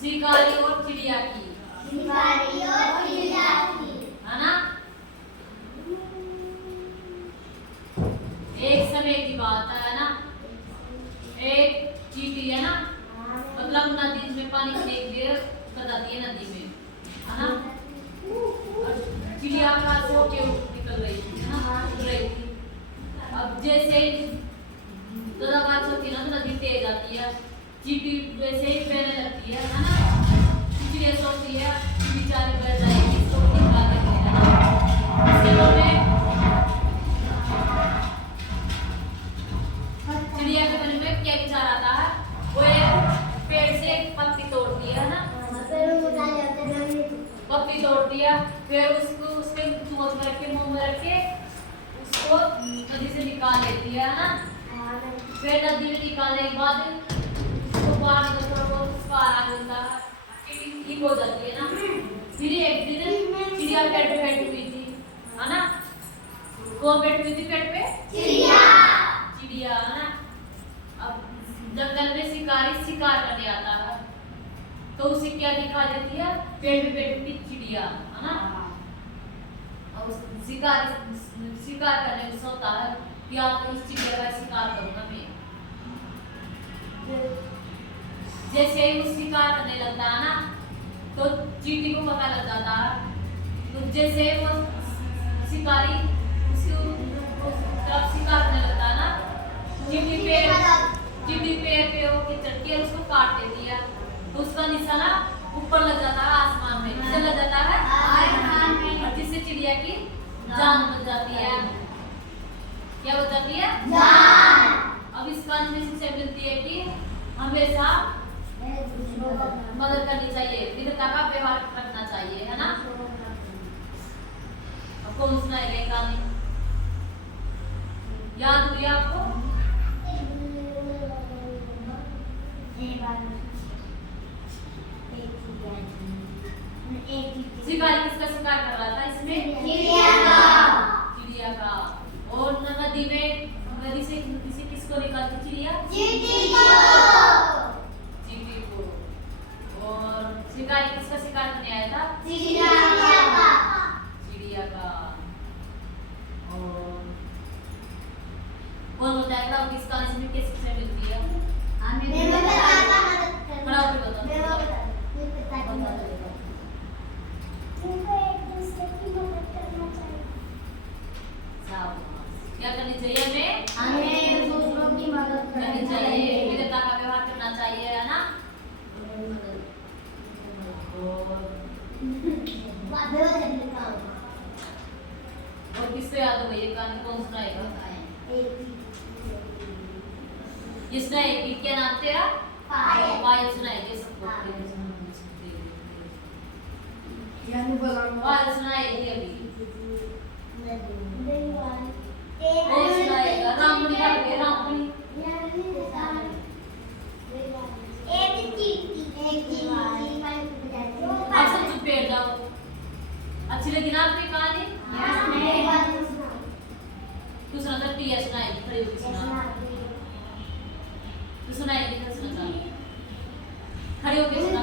शिकारी और चिड़िया की, शिकारी और चिड़िया की, है ना। एक समय की बात है ना, एक चींटी है ना, मतलब नदी में पानी फेंक दे कर जाती है नदी में, है ना। और चिड़िया का सो के निकल रही थी, है ना, उड़ रही थी। अब जैसे ही ज्यादा बात होती है ना तो नदी तेज आती है, चींटी वैसे ही बहने लगती है ना। चिड़िया सोचती है कि बेचारी बढ़ जाएगी, इसको निकाल देते हैं, है ना। चिड़िया के मन में क्या विचार आता है, वो एक पेड़ से एक पत्ती तोड़ती है ना, पत्ती तोड़ती है, फिर उसको उसके चोंच में रख के मुंह में रख के उसको नदी से निकाल लेती है ना। फिर नदी में निकालने के बाद उसको बाहर थोड़ा बहुत उसका आराम मिलता है, ठीक हो जाती है ना। फिर एक दिन चिड़िया पेड़ पे बैठी हुई थी, है ना। कौन बैठी हुई थी पेड़ पे? चिड़िया। चिड़िया, है ना। अब जंगल में शिकारी शिकार करने आता है तो उसे क्या दिखा देती है? पेड़ पे बैठी हुई चिड़िया, है ना। और शिकार शिकार करने में सोचता है कि आप तो इस चिड़िया का शिकार करूंगा मैं। जैसे ही वो शिकार करने लगता है ना तो चींटी को पता लग जाता है, तो जैसे वो शिकारी उसकी तरफ शिकार करने लगता है ना, चींटी पेड़ पे होके चढ़ती है, उसको काट देती है, तो उसका निशाना ऊपर लग जाता है आसमान में, किधर लग जाता है? आसमान में। और जिससे चिड़िया की जान बच जाती है। क्या बच जाती है? जान। अब इस कहानी में शिक्षा मिलती है कि हमेशा मदद करनी चाहिए, विनम्रता का व्यवहार रखना चाहिए, है ना। अब कौन सुनाएगा ये कहानी? याद हुई आपको? शिकारी किसका शिकार कर रहा था इसमें? चिड़िया का। चिड़िया का। और नदी में नदी से किसको निकालती चिड़िया? चींटी को। चींटी को। और शिकारी किसका शिकार करने आया था? चिड़िया का। चिड़िया का। और कौन बताएगा किस कहानी में किस शिक्षा मिलती है? मैं बताता हूं। खड़ा होकर बताओ। मैं बताता हूं। एक दूसरे की मदद करना चाहिए। क्या करनी चाहिए हमें? दूसरों की मदद करनी चाहिए, विनम्रता का व्यवहार करना चाहिए, है ना। और किसको याद हो गई ये कहानी? कौन सुनाएगा? ये सुनाएगी, क्या नाम तेरा? पायल। पायल सुनाएगी सबको। पायल सुनाएगी अभी। कौन सुनाएगा? राममणि का राममणि। एक चींटी। आप सब चुप बैठ जाओ। अच्छी लगी ना आपकी कहानी? तू सुना था, टिया सुनाएगी, खड़ी होकर सुना। तू सुनाएगी, सुना खड़ी होकर सुना।